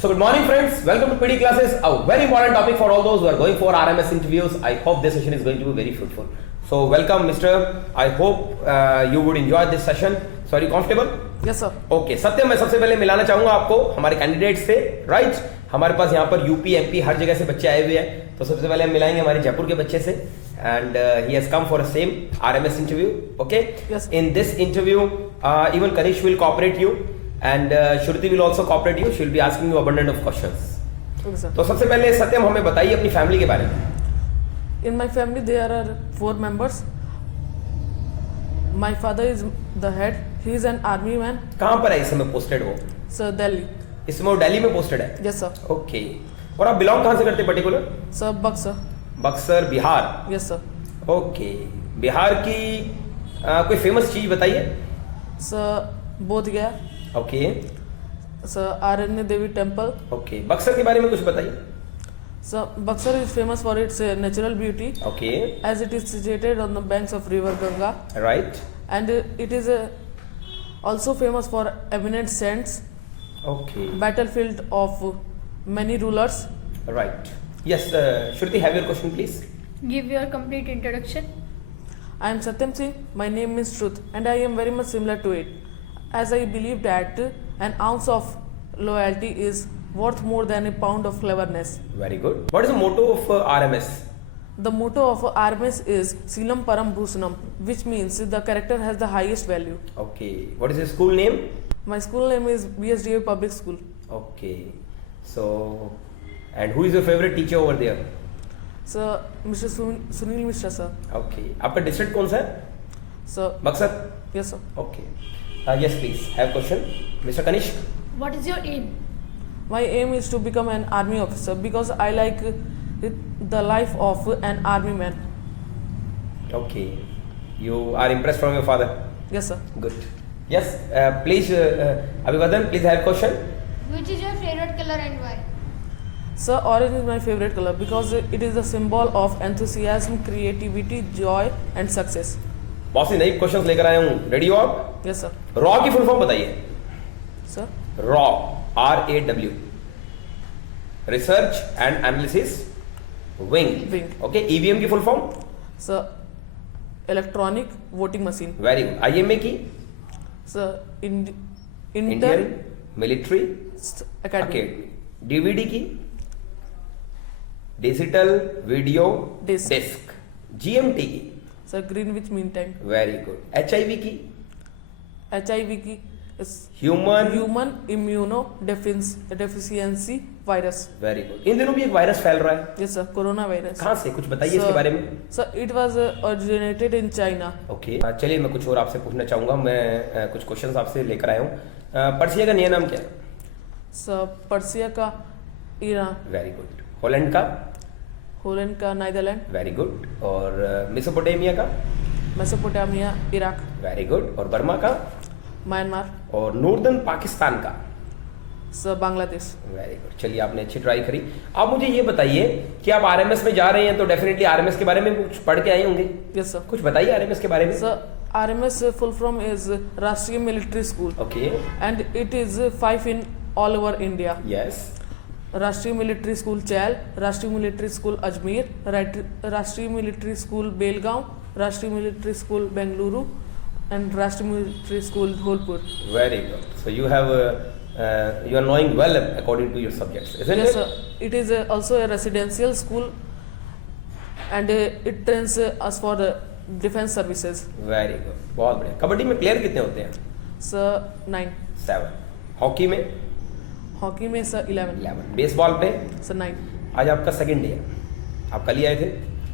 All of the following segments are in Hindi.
So good morning friends, welcome to PD classes, a very important topic for all those who are going for RMS interviews. I hope this session is going to be very fruitful. So welcome Mr. I hope you would enjoy this session. So are you comfortable? Yes sir. Okay, सत्यम मैं सबसे पहले मिलाना चाहूंगा आपको हमारे कैंडिडेट से, राइट? हमारे पास यहाँ पर यूपी एमपी हर जगह से बच्चे आए हुए हैं, तो सबसे पहले हम मिलाएंगे हमारे जयपुर के बच्चे से and he has come for a same RMS interview. Okay? Yes. In this interview, even Kanish will cooperate you and Shruti will also cooperate you. She will be asking you abundant of questions. Okay sir. तो सबसे पहले सत्यम हमें बताइए अपनी फैमिली के बारे में. In my family there are 4 members. My father is the head. He is an army man. कहाँ पर है इस समय पोस्टेड वो? Sir, Delhi. इस समय वो दिल्ली में पोस्टेड है. Yes sir. ओके. और आप बिलोंग कहाँ से करते हैं particular? Sir, Buxar. Buxar Bihar. Yes sir. Okay. Bihar की कोई फेमस चीज बताइए. Sir, Bodh Gaya. Okay. Sir, Aranya Devi Temple. Okay. Buxar के बारे में कुछ बताइए. Sir, Buxar is famous for its natural beauty okay. as it is situated on the banks of river Ganga, right. and it is also famous for eminent saints, okay. battlefield of many rulers. Right. Yes Shruti, have your question please. Give your complete introduction. I am Satyam Singh. My name is Shruth, and I am very much similar to it, as I believe that an ounce of loyalty is worth more than a pound of cleverness. Very good. What is the motto of RMS? The motto of RMS is Silam Param Bhushanam, which means the character has the highest value. Okay. What is the school name? My school name is BSDA Public School. Okay. So and who is your favourite teacher over there? Sir, Mr. Sunil Mishra, sir. Okay. आपका डिस्ट्रिक्ट कौन सा है? Sir, Buxar. yes, sir. Okay. Yes please have question. Mister Kanishk. What is your aim? My aim is to become an army officer because I like the life of an army man. Okay. You are impressed from your father. Yes, sir. Good. Yes. Please, Abhivadan, please have question. Which is your favorite color and why? Sir, orange is my favorite color because it is the symbol of enthusiasm, creativity, joy and success. बहुत सी नई क्वेश्चंस लेकर आया हूँ. रेडी हो आप? Yes, sir. रॉ की फुल फॉर्म बताइए. Sir, रॉ, RAW. Research and analysis wing. Wing. Okay. EVM की full form? sir, electronic voting machine. Very good. IMA की? Sir, इंडियन Inter मिलिट्री Academy. अकेडमी. DVD की? Digital video Disc. Disc. GMT की? Sir, Greenwich Mean Time. Very good. HIV की? HIV की is human. human immunodeficiency virus. Very good. इन दिनों भी एक वायरस फैल रहा है. Yes, sir. Coronavirus. कहाँ से? कुछ बताइए इसके Sir, बारे में. Sir, it was originated in China. Okay. चलिए मैं कुछ और आपसे पूछना चाहूंगा. मैं कुछ क्वेश्चंस आपसे लेकर आया हूँ. पर्सिया का नया नाम क्या है? Sir, Persia का ईरान. Very good. हॉलैंड का? होलैंड का नीदरलैंड. Very good. और मेसोपोटामिया का? Mesopotamia Iraq. Very good. और बर्मा का? म्यांमार. और नॉर्दर्न पाकिस्तान का? सर, बांग्लादेश. Very good. चलिए आपने अच्छी ट्राई करी. आप मुझे ये बताइए कि आप आरएमएस में जा रहे हैं तो डेफिनेटली आरएमएस के बारे में कुछ पढ़ के आए होंगे. Yes sir. कुछ बताइए आरएमएस के बारे में. Sir, RMS full form is राष्ट्रीय military school okay. and it is 5 in all over India. Yes. राष्ट्रीय मिलिट्री स्कूल चैल, राष्ट्रीय मिलिट्री स्कूल अजमेर, राष्ट्रीय मिलिट्री स्कूल बेलगांव, राष्ट्रीय मिलिट्री स्कूल बेंगलुरु and राष्ट्रीय military school Dholpur. Very good. So you have you are knowing well according to your subjects, isn't Yes it? sir. It is also a residential school and it trains us for the defense services. Very good. बहुत बढ़िया. कबड्डी में प्लेयर कितने होते हैं? Sir, 9. 7. हॉकी में? हॉकी में सर 11. 11. बेसबॉल पे? सर 9. आज आपका सेकंड डे है. आप कल ही आए थे.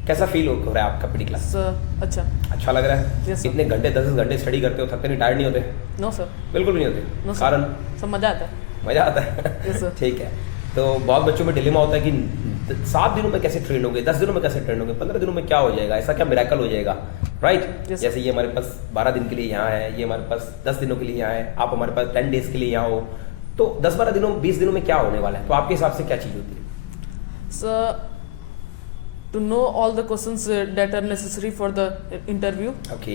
कैसा फील हो रहा है आपका पीटी क्लास? सर, अच्छा. अच्छा लग रहा है? Yes, sir. इतने घंटे 10 घंटे स्टडी करते हो, थकते नहीं, टायर्ड नहीं होते? No sir. बिल्कुल भी नहीं होते. No sir. कारण? सब मजा आता है. मजा आता है. Yes, sir. ठीक है. तो बहुत बच्चों में डिलेमा होता है कि 7 दिनों में कैसे ट्रेन होंगे, 10 दिनों में कैसे ट्रेन होंगे, 15 दिनों में क्या हो जाएगा, ऐसा क्या मिरेकल हो जाएगा, राइट? Yes, जैसे ये हमारे पास 12 दिन के लिए यहाँ है, ये हमारे पास 10 दिनों के लिए यहाँ है, आप हमारे पास 10 डेज के लिए यहाँ हो, तो 10-12 दिनों 20 दिनों में क्या होने वाला है? तो आपके हिसाब से क्या चीज़ होती है? Sir, to know all the questions that are necessary for the interview. Okay.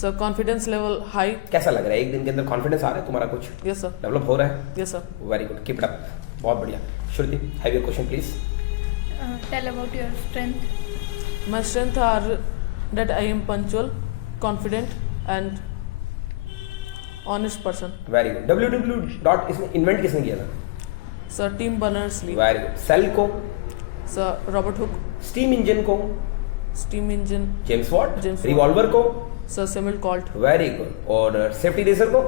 Sir, confidence level high. कैसा लग रहा है? एक दिन के अंदर कॉन्फिडेंस आ रहा है तुम्हारा? कुछ Yes sir. डेवलप हो रहा है? Yes sir. Very good. Keep it up. बहुत बढ़िया। Shruti, have your question please. Tell about your strength. My strengths are that I am punctual, confident, and honest person. Very good. www dot इसमें इन्वेंट किसने किया था? Sir, Tim Berners-Lee. Very good. Cell को, Sir, Robert Hooke. Steam engine को, Steam engine. James Watt, James Watt. Revolver को, Sir, Samuel Colt. Very good. और सेफ्टी रेजर को,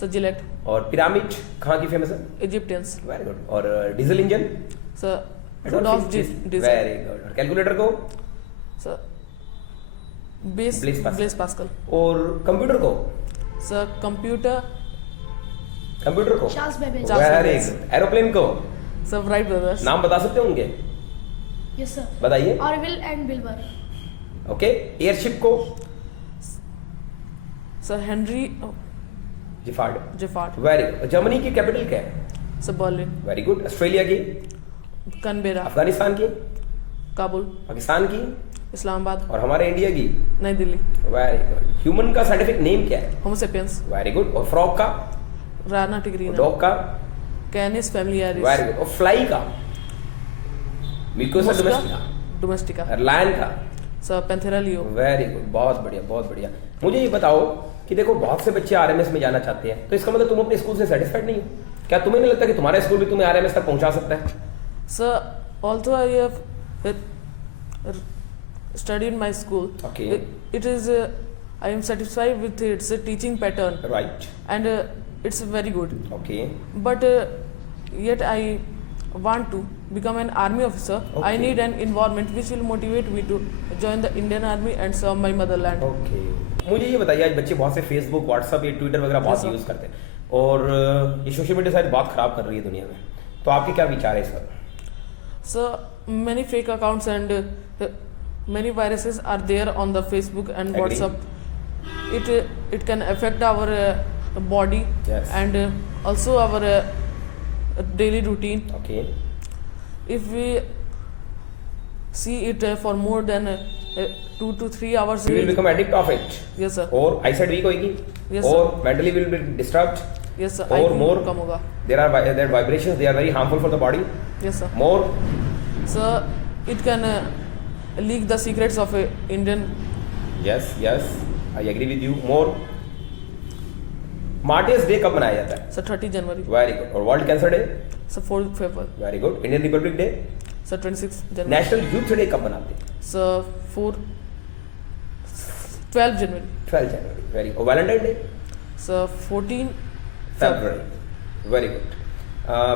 Sir, Gillette. और पिरामिड कहाँ की फेमस है? Egyptians. Very good. और diesel engine, Sir, Rudolph Diesel. Very good. और कैलकुलेटर को, Sir, Blaise Pascal. Blaise Pascal. और कंप्यूटर को, Sir, computer. को Charles Babbage. Charles very Babbage. Good. Aeroplane को Sir, Wright brothers. नाम बता सकते हो उनके? Yes, sir. बताइए। Orville and Wilbur. Okay. Airship को, Sir, Henry जिफार्ड। Giffard. Very good. Germany की कैपिटल क्या है? Sir, Berlin. Very good. Australia की, Canberra. अफगानिस्तान की, Kabul. पाकिस्तान की, Islamabad. और हमारे इंडिया की। Nai Delhi. Very good. Human का साइंटिफिक नेम क्या है? Homo sapiens. Very good. और फ्रॉग का, Rana tigrina. डॉग का, Canis familiaris. Very good. और फ्लाई का, मिकोसा डोमेस्टिका। Domestica. और लायन का, Sir, Panthera leo. Very good. बहुत बढ़िया, बहुत बढ़िया। मुझे ये बताओ कि देखो बहुत से बच्चे आरएमएस में जाना चाहते हैं, तो इसका मतलब तुम अपने स्कूल से सेटिस्फाइड नहीं हो? क्या तुम्हें नहीं लगता कि तुम्हारा स्कूल भी तुम्हें आरएमएस तक पहुंचा सकता है? Sir, although I have studied my school, Okay. it is I am satisfied with its teaching pattern right. and it's very good. Okay. But yet I want to become an army officer. I Okay. need an environment which will motivate me to join the Indian Army and serve my motherland. Okay. मुझे ये बताइए, आज बच्चे बहुत से फेसबुक, व्हाट्सएप, ये ट्विटर वगैरह बहुत Yes, sir. यूज करते हैं, और ये सोशल मीडिया शायद बहुत खराब कर रही है दुनिया में, तो आपके क्या विचार है इस पर? So many fake accounts and many viruses are there on the Facebook and Agree. WhatsApp. It can affect our body Yes. and also our daily routine. Okay. If we see it for more than 2 to 3 hours, you will become addict of it, yes sir, और आईसाइट वीक होगी, Yes, और mentally will be disturbed, yes sir, और IQ more कम होगा, there are that vibrations, they are very harmful for the body, yes sir. More. So it can leak the secrets of Indian. Yes yes, I agree with you. More. Martyrs day कब मनाया जाता है? So 30 January. Very good. और world cancer day? So 4 February. Very good. Indian republic day? So 26 January. National youth day कब मनाते हैं? So 12 January. 12 जनवरी। Very good. Valentine day? So 14 फरवरी। Very good.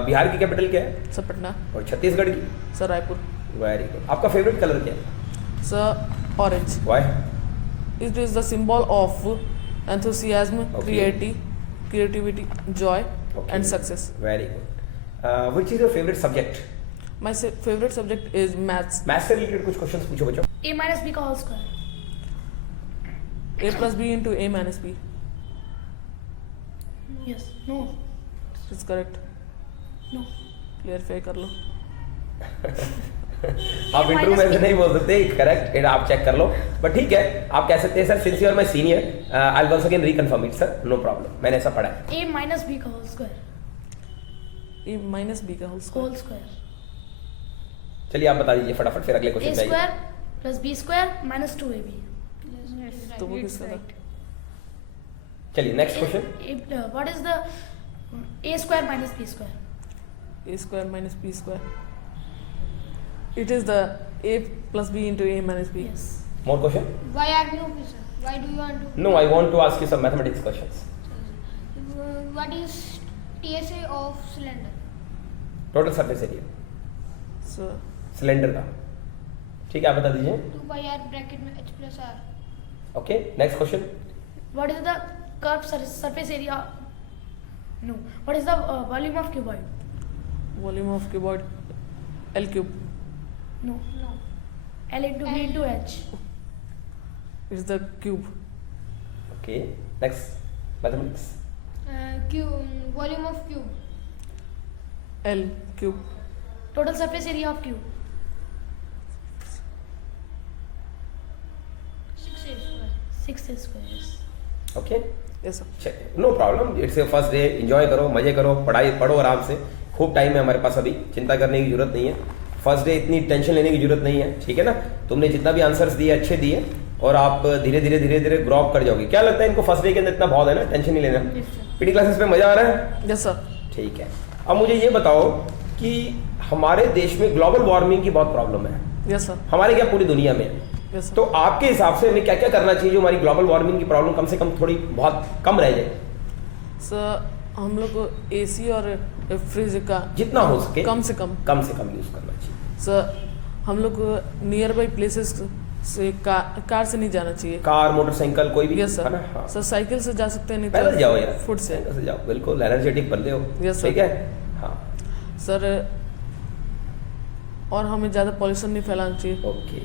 बिहार की कैपिटल क्या है? So Patna. और छत्तीसगढ़ की? So Raipur. Very good. आपका फेवरेट कलर क्या है? So orange. Why? It is the symbol of enthusiasm, Okay. creativity, joy, and success. Very good. Which is your favourite subject? My favorite subject is maths. Maths से रिलेटेड कुछ क्वेश्चंस पूछो बच्चों। A minus B का whole square. A plus B into A minus B Yes. No. is correct. No. Clarify कर लो. आप इंटरव्यू में से नहीं बोल सकते करेक्ट, आप चेक कर लो, बट ठीक है आप कह सकते हैं sir since you are my senior I will once again reconfirm it sir, no problem, मैंने ऐसा पढ़ा है। A minus B का whole square. A minus B का whole square. Whole square. चलिए आप बता दीजिए फटाफट, फिर अगले A क्वेश्चन पे आइए। square plus B square minus 2AB. तो वो किसका था? चलिए next question. What is the A square minus B square? A square minus B square. It is the A plus B into A minus B. Yes. More question? Why army officer? Why do you want to? No, I want to ask you some mathematics questions. What is TSA of cylinder? Total surface area So cylinder का, ठीक है आप बता दीजिए। 2 pi r bracket में H plus R. Okay next question. What is the curved surface area? No. What is the volume of cuboid? volume of cuboid L cube. No. No. L into V into H. Is the cube. Okay next mathematics. Volume of cube. L cube. Total surface area of cube. 6A square. 6A square. Yes. Okay Yes sir. No problem, it's your first day, enjoy करो, मजे करो, पढ़ाई पढ़ो आराम से, खूब टाइम है हमारे पास अभी, चिंता करने की जरूरत नहीं है। फर्स्ट डे इतनी टेंशन लेने की जरूरत नहीं है, ठीक है ना। तुमने जितना भी आंसर्स दिए अच्छे दिए और आप धीरे धीरे ग्रो अप कर जाओगे। क्या लगता है इनको फर्स्ट डे के अंदर इतना बहुत है ना, टेंशन नहीं लेना। पीटी क्लासेस पे मजा आ रहा है? Yes sir. ठीक है। अब मुझे ये बताओ कि हमारे देश में ग्लोबल वार्मिंग की बहुत प्रॉब्लम है। Yes sir. हमारे क्या पूरी दुनिया में। यस तो सर। आपके हिसाब से हमें क्या क्या करना चाहिए जो हमारी ग्लोबल वार्मिंग की प्रॉब्लम कम से कम थोड़ी बहुत कम रह जाए? सर हम लोग को एसी और फ्रिज का जितना हो सके कम से कम यूज करना चाहिए। सर हम लोग को नियर बाई प्लेसेस से कार से नहीं जाना चाहिए। कार, मोटरसाइकिल, कोई भी, यस है सर। ना? हाँ। सर साइकिल से जा सकते हैं, नहीं पैदल जाओ यार, फुट से। पैदल जाओ, बिल्कुल एनर्जेटिक बंदे हो। Yes sir. ठीक है। हाँ सर और हमें ज़्यादा पॉल्यूशन नहीं फैलाना चाहिए। ओके।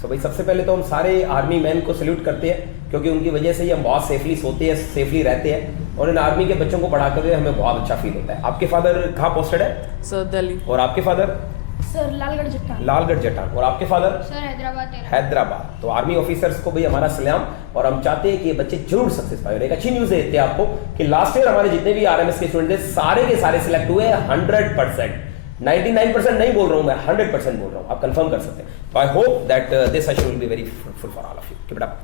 सो भाई सबसे पहले तो हम सारे आर्मी मैन को सैल्यूट करते हैं, क्योंकि उनकी वजह से ही हम बहुत सेफली सोते हैं, सेफली रहते हैं, और इन आर्मी के बच्चों को पढ़ाकर हमें बहुत अच्छा फील होता है। आपके फादर कहाँ पोस्टेड है? सर दिल्ली। और आपके फादर? सर लालगढ़ जट्टान। लालगढ़ जटान। और आपके फादर? सर हैदराबाद। हैदराबाद। तो आर्मी ऑफिसर्स को भाई हमारा सलाम, और हम चाहते हैं कि ये बच्चे जरूर सक्सेस पाए। और एक अच्छी न्यूज देते हैं आपको कि लास्ट ईयर हमारे जितने भी आरएमएस के स्टूडेंट थे सारे के सारे सिलेक्ट हुए 100%। 99% नहीं बोल रहा हूं मैं, 100% बोल रहा हूं, आप कंफर्म कर सकते हैं। तो I hope that this session will be very fruitful for all of you. Keep it up.